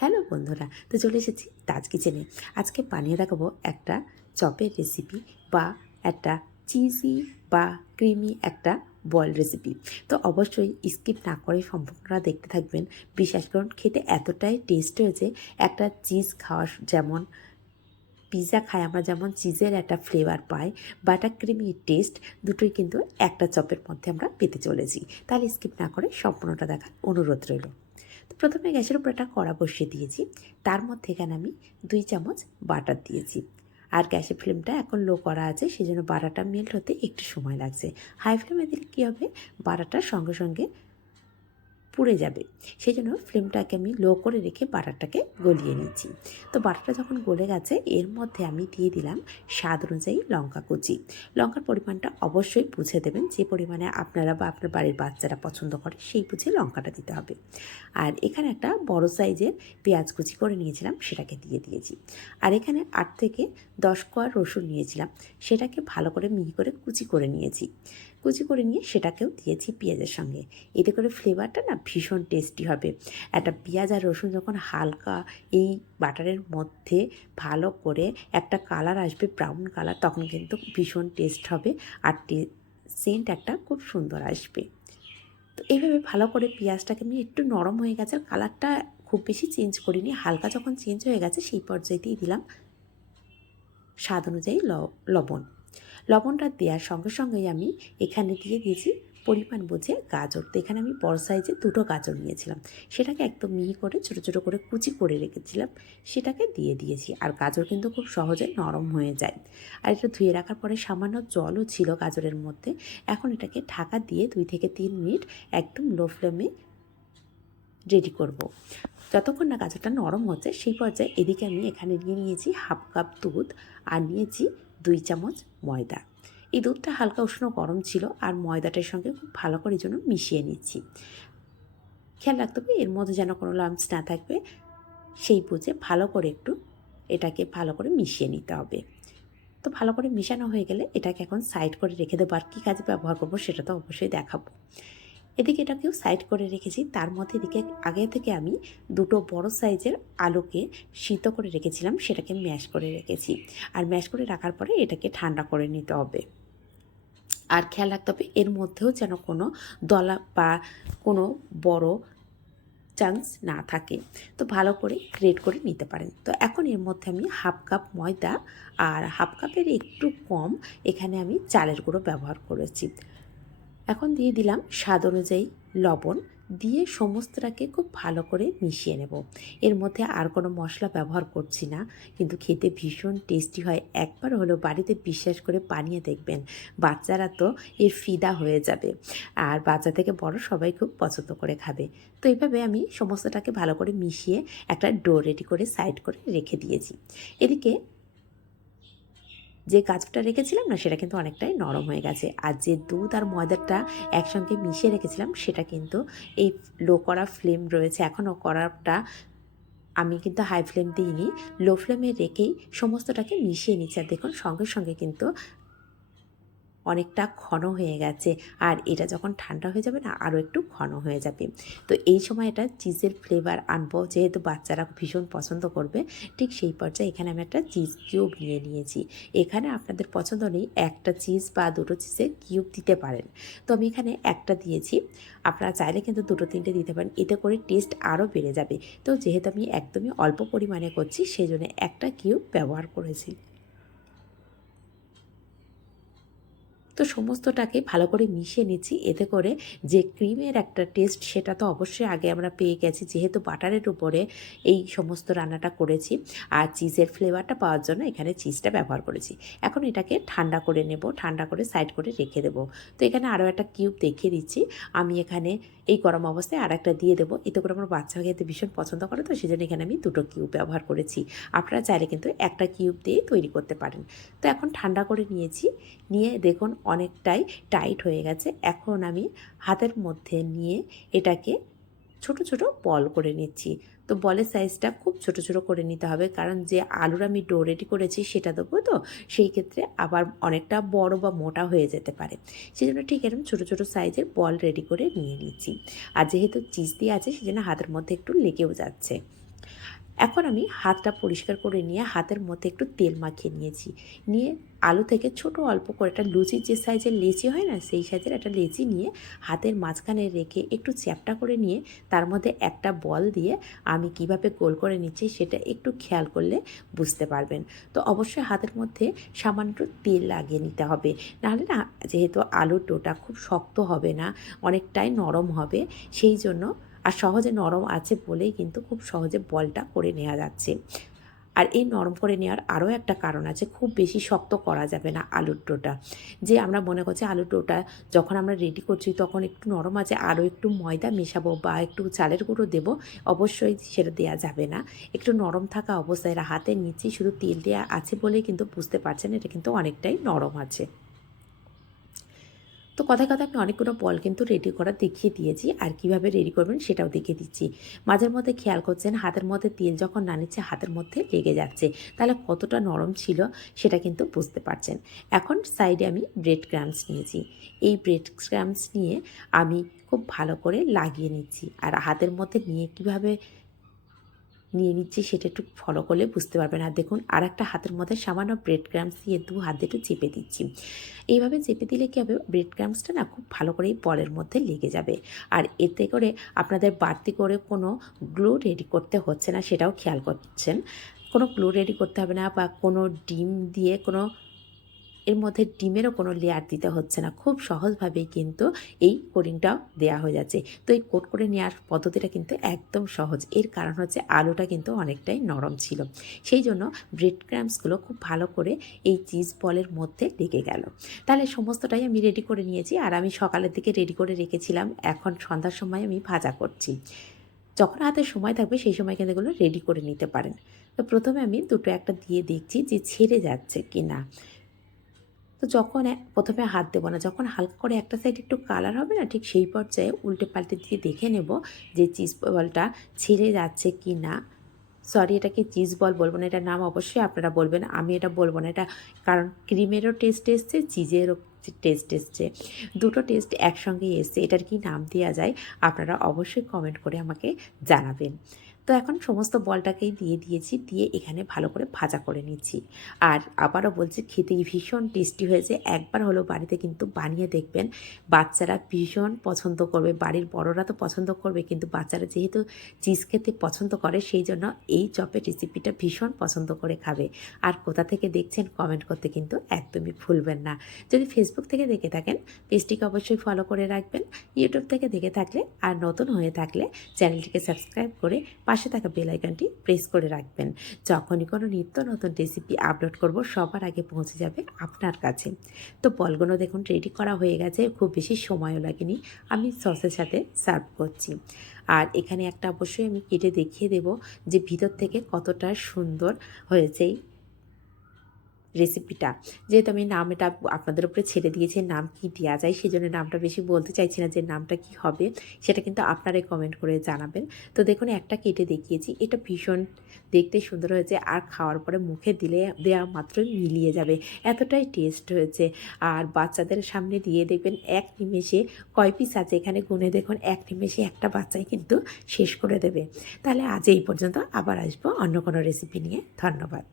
Hello বন্ধুরা, তো চলে এসেছি তাজ কিচেনে আজকে বানিয়ে দেখাবো একটা চপের রেসিপি বা একটা চিজি বা ক্রিমি একটা বয়েল রেসিপি তো অবশ্যই স্কিপ না করে সম্পূর্ণটা দেখতে থাকবেন। বিশ্বাস করুন, খেতে এতটাই টেস্ট হয়েছে, একটা চিজ খাওয়ার যেমন পিৎজা খাই আমরা যেমন চিজের একটা ফ্লেভার পাই, বা একটা ক্রিমি টেস্ট দুটোই কিন্তু একটা চপের মধ্যে আমরা পেতে চলেছি। তাহলে স্কিপ না করে সম্পূর্ণটা দেখার অনুরোধ রইল। তো প্রথমে গ্যাসের উপর একটা কড়া বসিয়ে দিয়েছি। তার মধ্যে এখানে আমি দুই চামচ বাটার দিয়েছি। আর গ্যাসের ফ্লেমটা এখন লো করা আছে সেই জন্য বাটাটা মেল্ট হতে একটু সময় লাগছে। হাই ফ্লেমে দিলে কী হবে? বাটাটার সঙ্গে সঙ্গে পুড়ে যাবে। সেই জন্য ফ্লেমটাকে আমি লো করে রেখে বাটারটাকে গলিয়ে নিচ্ছি তো বাটারটা যখন গলে গেছে, এর মধ্যে আমি দিয়ে দিলাম স্বাদ অনুযায়ী লঙ্কা কুচি। লঙ্কার পরিমাণটা অবশ্যই বুঝে দেবেন। যে পরিমাণে আপনারা বা আপনার বাড়ির বাচ্চারা পছন্দ করে, সেই বুঝে লঙ্কাটা দিতে হবে। আর এখানে একটা বড় সাইজের পেঁয়াজ কুচি করে নিয়েছিলাম, সেটাকে দিয়ে দিয়েছি। আর এখানে আট থেকে দশ কোয়া রসুন নিয়েছিলাম, সেটাকে ভালো করে মিহি করে কুচি করে নিয়েছি। কুচি করে নিয়ে সেটাকেও দিয়েছি পেঁয়াজের সঙ্গে। এতে করে ফ্লেভারটা না ভীষণ টেস্টি হবে। একটা পেঁয়াজ আর রসুন যখন হালকা এই বাটারের মধ্যে ভালো করে একটা কালার আসবে ব্রাউন কালার তখন কিন্তু ভীষণ টেস্ট হবে আর সেন্ট একটা খুব সুন্দর আসবে। তো এইভাবে ভালো করে পেঁয়াজটাকে আমি একটু নরম হয়ে গেছে, আর কালারটা খুব বেশি চেঞ্জ করিনি, হালকা যখন চেঞ্জ হয়ে গেছে সেই পর্যায়েতেই দিলাম স্বাদ অনুযায়ী লবণ। লবণটা দেওয়ার সঙ্গে সঙ্গেই আমি এখানে দিয়ে দিয়েছি পরিমাণ বুঝে গাজর। তো এখানে আমি বড় সাইজে দুটো গাজর নিয়েছিলাম। সেটাকে একদম মিহি করে, ছোটো ছোটো করে কুচি করে রেখেছিলাম। সেটাকে দিয়ে দিয়েছি। আর গাজর কিন্তু খুব সহজে নরম হয়ে যায়। আর এটা ধুয়ে রাখার পরে সামান্য জলও ছিল গাজরের মধ্যে। এখন এটাকে ঢাকা দিয়ে দুই থেকে তিন মিনিট একদম লো ফ্লেমে রেডি করব। যতক্ষণ না গাজরটা নরম হচ্ছে, সেই পর্যায়ে এদিকে আমি এখানে নিয়ে নিয়েছি হাফ কাপ দুধ। আর নিয়েছি দুই চামচ ময়দা। এই দুধটা হালকা উষ্ণ গরম ছিল আর ময়দাটার সঙ্গে খুব ভালো করে জন্য মিশিয়ে নিচ্ছি। খেয়াল রাখতে হবে এর মধ্যে যেন কোনো লাম্পস না থাকবে। সেই বুঝে ভালো করে একটু এটাকে ভালো করে মিশিয়ে নিতে হবে। তো ভালো করে মিশানো হয়ে গেলে এটাকে এখন সাইড করে রেখে দেবো। আর কী কাজে ব্যবহার করব সেটা তো অবশ্যই দেখাবো। এদিকে এটাকেও সাইড করে রেখেছি। তার মধ্যে এদিকে আগে থেকে আমি দুটো বড় সাইজের আলুকে শীত করে রেখেছিলাম, সেটাকে ম্যাশ করে রেখেছি। আর ম্যাশ করে রাখার পরে এটাকে ঠান্ডা করে নিতে হবে। আর খেয়াল রাখতে হবে, এর মধ্যেও যেন কোনো দলা বা কোনো বড় চান্স না থাকে। তো ভালো করে গ্রেড করে নিতে পারেন। তো এখন এর মধ্যে আমি হাফ কাপ ময়দা আর হাফ কাপের একটু কম এখানে আমি চালের গুঁড়ো ব্যবহার করেছি। এখন দিয়ে দিলাম স্বাদ অনুযায়ী লবণ দিয়ে সমস্তটাকে খুব ভালো করে মিশিয়ে নেব। এর মধ্যে আর কোনো মশলা ব্যবহার করছি না, কিন্তু খেতে ভীষণ টেস্টি হয়। একবার হলেও বাড়িতে বিশ্বাস করে বানিয়ে দেখবেন, বাচ্চারা তো এর ফিদা হয়ে যাবে। আর বাচ্চা থেকে বড় সবাই খুব পছন্দ করে খাবে। তো এইভাবে আমি সমস্তটাকে ভালো করে মিশিয়ে একটা ডো রেডি করে সাইড করে রেখে দিয়েছি। এদিকে যে কাজটা রেখেছিলাম না, সেটা কিন্তু অনেকটাই নরম হয়ে গেছে। আর যে দুধ আর ময়দাটা একসঙ্গে মিশিয়ে রেখেছিলাম, সেটা কিন্তু এই লো করা ফ্লেম রয়েছে। এখনও করাটা আমি কিন্তু হাই ফ্লেম দিইনি। লো ফ্লেমে রেখেই সমস্তটাকে মিশিয়ে নিচ্ছি। আর দেখুন, সঙ্গে সঙ্গে কিন্তু অনেকটা ঘন হয়ে গেছে। আর এটা যখন ঠান্ডা হয়ে যাবে না, আরও একটু ঘন হয়ে যাবে। তো এই সময় এটা চিজের ফ্লেভার আনব, যেহেতু বাচ্চারা ভীষণ পছন্দ করবে, ঠিক সেই পর্যায়ে এখানে আমি একটা চিজ কিউব নিয়ে নিয়েছি। এখানে আপনাদের পছন্দ নেই একটা চিজ বা দুটো চিজের কিউব দিতে পারেন। তো আমি এখানে একটা দিয়েছি। আপনারা চাইলে কিন্তু দুটো, তিনটে দিতে পারেন। এতে করে টেস্ট আরও বেড়ে যাবে। তো যেহেতু আমি একদমই অল্প পরিমাণে করছি সেই জন্য একটা কিউব ব্যবহার করেছি। তো সমস্তটাকে ভালো করে মিশিয়ে নিচ্ছি। এতে করে যে ক্রিমের একটা টেস্ট সেটা তো অবশ্যই আগে আমরা পেয়ে গেছি। যেহেতু বাটারের উপরে এই সমস্ত রান্নাটা করেছি আর চিজের ফ্লেভারটা পাওয়ার জন্য এখানে চিজটা ব্যবহার করেছি। এখন এটাকে ঠান্ডা করে নেব, ঠান্ডা করে সাইড করে রেখে দেবো। তো এখানে আরও একটা কিউব দেখিয়ে দিচ্ছি। আমি এখানে এই গরম অবস্থায় আর একটা দিয়ে দেবো। এতে করে আমার বাচ্চা খেতে ভীষণ পছন্দ করে তো সেই জন্য এখানে আমি দুটো কিউব ব্যবহার করেছি। আপনারা চাইলে কিন্তু একটা কিউব দিয়ে তৈরি করতে পারেন। তো এখন ঠান্ডা করে নিয়েছি। নিয়ে দেখুন অনেকটাই টাইট হয়ে গেছে। এখন আমি হাতের মধ্যে নিয়ে এটাকে ছোট ছোট বল করে নিচ্ছি। তো বলের সাইজটা খুব ছোট ছোট করে নিতে হবে। কারণ যে আলুর আমি ডো রেডি করেছি সেটা দেবো তো, সেই ক্ষেত্রে আবার অনেকটা বড় বা মোটা হয়ে যেতে পারে। সেই জন্য ঠিক এরকম ছোটো ছোটো সাইজের বল রেডি করে নিয়ে নিচ্ছি। আর যেহেতু চিজ দিয়ে আছে সেই জন্য হাতের মধ্যে একটু লেগেও যাচ্ছে। এখন আমি হাতটা পরিষ্কার করে নিয়ে হাতের মধ্যে একটু তেল মাখিয়ে নিয়েছি। নিয়ে আলু থেকে ছোট অল্প করে একটা লুচির যে সাইজের লেচি হয় না, সেই সাইজের একটা লেচি নিয়ে হাতের মাঝখানে রেখে একটু চ্যাপটা করে নিয়ে তার মধ্যে একটা বল দিয়ে আমি কীভাবে গোল করে নিচ্ছি সেটা একটু খেয়াল করলে বুঝতে পারবেন। তো অবশ্যই হাতের মধ্যে সামান্য তেল লাগিয়ে নিতে হবে। নাহলে না যেহেতু আলুর ডোটা খুব শক্ত হবে না, অনেকটাই নরম হবে, সেই জন্য আর সহজে নরম আছে বলেই কিন্তু খুব সহজে বলটা করে নেওয়া যাচ্ছে। আর এই নরম করে নেওয়ার আরও একটা কারণ আছে, খুব বেশি শক্ত করা যাবে না আলুর ডোটা। যে আমরা মনে করছি আলুর ডোটা যখন আমরা রেডি করছি তখন একটু নরম আছে, আরও একটু ময়দা মেশাবো বা একটু চালের গুঁড়ো দেবো, অবশ্যই সেটা দেওয়া যাবে না। একটু নরম থাকা অবস্থায় হাতের নিচে শুধু তেল দেওয়া আছে বলেই কিন্তু বুঝতে পারছেন, এটা কিন্তু অনেকটাই নরম আছে। তো কথায় কথা আমি অনেকগুলো বল কিন্তু রেডি করা দেখিয়ে দিয়েছি আর কীভাবে রেডি করবেন সেটাও দেখিয়ে দিচ্ছি। মাঝের মধ্যে খেয়াল করছেন, হাতের মধ্যে তেল যখন না নিচ্ছে, হাতের মধ্যে লেগে যাচ্ছে। তাহলে কতটা নরম ছিল সেটা কিন্তু বুঝতে পারছেন। এখন সাইডে আমি ব্রেড ক্রামস নিয়েছি। এই ব্রেড ক্রামস নিয়ে আমি খুব ভালো করে লাগিয়ে নিচ্ছি। আর হাতের মধ্যে নিয়ে কীভাবে নিয়ে নিচ্ছি, সেটা একটু ফলো করলে বুঝতে পারবেন। আর দেখুন আর একটা হাতের মধ্যে সামান্য ব্রেড ক্রামস দিয়ে দু হাত একটু চেপে দিচ্ছি। এইভাবে চেপে দিলে কী হবে? ব্রেড ক্রামসটা না খুব ভালো করেই বলের মধ্যে লেগে যাবে। আর এতে করে আপনাদের বাড়তি করে কোনো গ্লু রেডি করতে হচ্ছে না, সেটাও খেয়াল করছেন। কোনো গ্লু রেডি করতে হবে না বা কোনো ডিম দিয়ে কোনো এর মধ্যে ডিমেরও কোনো লেয়ার দিতে হচ্ছে না। খুব সহজভাবেই কিন্তু এই কোডিংটাও দেওয়া হয়ে যাচ্ছে। তো এই কোট করে নেওয়ার পদ্ধতিটা কিন্তু একদম সহজ। এর কারণ হচ্ছে আলুটা কিন্তু অনেকটাই নরম ছিল। সেই জন্য ব্রেড ক্রামসগুলো খুব ভালো করে এই চিজ বলের মধ্যে লেগে গেল। তাহলে সমস্তটাই আমি রেডি করে নিয়েছি আর আমি সকালের দিকে রেডি করে রেখেছিলাম। এখন সন্ধ্যার সময় আমি ভাজা করছি। যখন হাতে সময় থাকবে সেই সময় কিন্তু এগুলো রেডি করে নিতে পারেন। তো প্রথমে আমি দুটো একটা দিয়ে দেখছি যে ছেড়ে যাচ্ছে কি না তো যখন প্রথমে হাত দেবো না, যখন হালকা করে একটা সাইড একটু কালার হবে না, ঠিক সেই পর্যায়ে উল্টে পাল্টে দিয়ে দেখে নেব যে চিজ বলটা ছিঁড়ে যাচ্ছে কি না। সরি এটাকে চিজ বল বলব না, এটার নাম অবশ্যই আপনারা বলবেন, আমি এটা বলব না, এটা কারণ ক্রিমেরও টেস্ট এসছে চিজেরও টেস্ট এসছে। দুটো টেস্ট একসঙ্গেই এসছে, এটার কি নাম দেওয়া যায় আপনারা অবশ্যই কমেন্ট করে আমাকে জানাবেন। তো এখন সমস্ত বলটাকেই দিয়ে দিয়েছি, দিয়ে এখানে ভালো করে ভাজা করে নিচ্ছি। আর আবারও বলছি, খেতে ভীষণ টেস্টি হয়েছে। একবার হলো বাড়িতে কিন্তু বানিয়ে দেখবেন, বাচ্চারা ভীষণ পছন্দ করবে। বাড়ির বড়রা তো পছন্দ করবে, কিন্তু বাচ্চারা যেহেতু চিজ খেতে পছন্দ করে, সেই জন্য এই চপের রেসিপিটা ভীষণ পছন্দ করে খাবে। আর কোথা থেকে দেখছেন কমেন্ট করতে কিন্তু একদমই ভুলবেন না। যদি ফেসবুক থেকে দেখে থাকেন, পেজটিকে অবশ্যই ফলো করে রাখবেন। ইউটিউব থেকে দেখে থাকলে আর নতুন হয়ে থাকলে চ্যানেলটিকে সাবস্ক্রাইব করে পাশে থাকা বেল আইকনটি প্রেস করে রাখবেন। যখনই কোনো নিত্য নতুন রেসিপি আপলোড করব, সবার আগে পৌঁছে যাবে আপনার কাছে। তো বলগুলো দেখুন রেডি করা হয়ে গেছে, খুব বেশি সময়ও লাগেনি, আমি সসের সাথে সার্ভ করছি। আর এখানে একটা অবশ্যই আমি কেটে দেখিয়ে দেব যে ভিতর থেকে কতটা সুন্দর হয়েছে রেসিপিটা যেহেতু আমি নাম এটা আপনাদের উপরে ছেড়ে দিয়েছি, নাম কি দেওয়া যায় সেই জন্য নামটা বেশি বলতে চাইছি না যে নামটা কি হবে, সেটা কিন্তু আপনারাই কমেন্ট করে জানাবেন। তো দেখুন, একটা কেটে দেখিয়েছি, এটা ভীষণ দেখতে সুন্দর হয়েছে, আর খাওয়ার পরে মুখে দিলে দেওয়া মাত্রই মিলিয়ে যাবে। এতটাই টেস্ট হয়েছে। আর বাচ্চাদের সামনে দিয়ে দেখবেন, এক নিমেষে কয় পিস আছে এখানে গুনে দেখুন, এক নিমেষে একটা বাচ্চাই কিন্তু শেষ করে দেবে। তাহলে আজ এই পর্যন্ত আবার আসব অন্য কোনো রেসিপি নিয়ে। ধন্যবাদ।